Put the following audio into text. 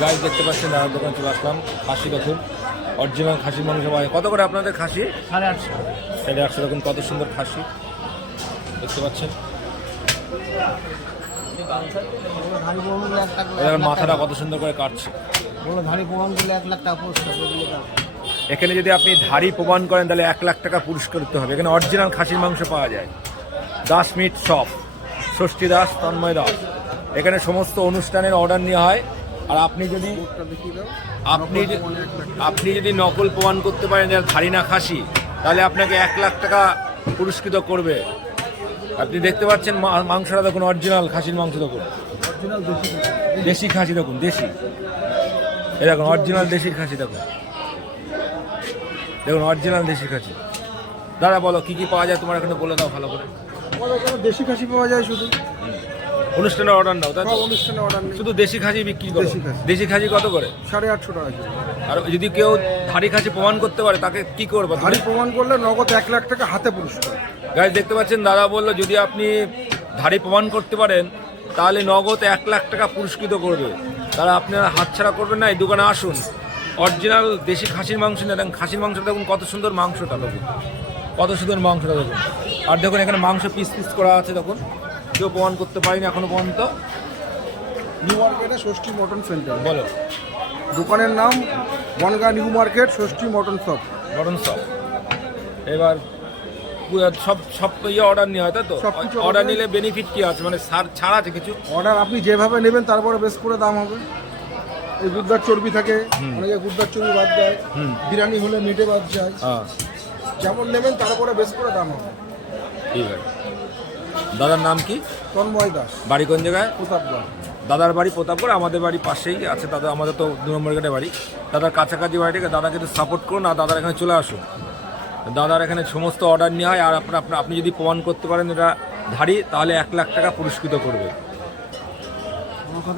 গাছ দেখতে পাচ্ছেন, দাদার দোকানে চলে আসলাম। খাসি দেখুন, অরিজিনাল খাসির মাংস পাওয়া যায়। কত করে আপনাদের খাসি? 850। 850। দেখুন কত সুন্দর খাসি দেখতে পাচ্ছেন। এবার মাথাটা কত সুন্দর করে কাটছে। ধাড়ি প্রমাণ করলে 1 লাখ টাকা পুরস্কার। এখানে যদি আপনি ধাড়ি প্রমাণ করেন তাহলে 1 লাখ টাকা পুরস্কার দিতে হবে। এখানে অরিজিনাল খাসির মাংস পাওয়া যায়। দাস মিট শপ, ষষ্ঠী দাস, তন্ময় দাস। এখানে সমস্ত অনুষ্ঠানের অর্ডার নেওয়া হয়। আর আপনি যদি নকল প্রমাণ করতে পারেন যে ধাড়ি না খাসি, তাহলে আপনাকে 1 লাখ টাকা পুরস্কৃত করবে। আপনি দেখতে পাচ্ছেন মাংসটা দেখুন, অরিজিনাল খাসির মাংস দেখুন, দেশি খাসি দেখুন, দেশি। এই দেখুন অরিজিনাল দেশি খাসি দেখুন, দেখুন অরিজিনাল দেশি খাসি। দাদা বলো কি কি পাওয়া যায় তোমার এখানে, বলে দাও ভালো করে। দেশি খাসি পাওয়া যায় শুধু। অনুষ্ঠানে অর্ডার দাও, তাই তো? অনুষ্ঠানে অর্ডার নেই, শুধু দেশি খাসি বিক্রি করো। দেশি খাসি। দেশি খাসি কত করে? 850 টাকা কিলো। আর যদি কেউ ধাড়ি খাসি প্রমাণ করতে পারে তাকে কি করবে? ধাড়ি প্রমাণ করলে নগদ 1 লাখ টাকা হাতে পুরস্কার। গাইজ দেখতে পাচ্ছেন, দাদা বললো যদি আপনি ধাড়ি প্রমাণ করতে পারেন তাহলে নগদ 1 লাখ টাকা পুরস্কৃত করবে। তারা আপনারা হাতছাড়া করবেন না, এই দোকানে আসুন। অরিজিনাল দেশি খাসির মাংস নিয়ে দেখুন, খাসির মাংসটা দেখুন কত সুন্দর মাংসটা দেখুন, কত সুন্দর মাংসটা দেখুন। আর দেখুন এখানে মাংস পিস পিস করা আছে দেখুন, কেউ প্রমাণ করতে পারিনি এখনো পর্যন্ত। নিউ মার্কেটে ষষ্ঠী মটন সেন্টার। বলো দোকানের নাম বনগাঁ নিউ মার্কেট ষষ্ঠী মটন শপ। বরং সব এবার সব ইয়ে অর্ডার নেওয়া হয়, তাই তো? সবকিছু অর্ডার order- নিলে বেনিফিট কি আছে, মানে ছাড় আছে কিছু? অর্ডার আপনি যেভাবে নেবেন তারপরে বেশ করে দাম হবে। এই গুদ্দার চর্বি থাকে, অনেকে গুদ্দার চর্বি বাদ দেয়, বিরিয়ানি হলে মিটে বাদ যায়। হ্যাঁ যেমন নেবেন তারপরে বেশ করে দাম হবে। ঠিক আছে। দাদার নাম কি? তন্ময় দাস, বাড়ি কোন জায়গায়? প্রতাপগড়। দাদার বাড়ি প্রতাপগড়, আমাদের বাড়ি পাশেই আছে। দাদা আমাদের তো 2 নম্বর গেটে বাড়ি। দাদার কাছাকাছি বাড়িটাকে দাদাকে একটু সাপোর্ট করুন, আর দাদার এখানে চলে আসুন। দাদার এখানে সমস্ত অর্ডার নেওয়া হয়। আর আপনি যদি প্রমাণ করতে পারেন এটা ধাড়ি, তাহলে 1 লাখ টাকা পুরস্কৃত করবে।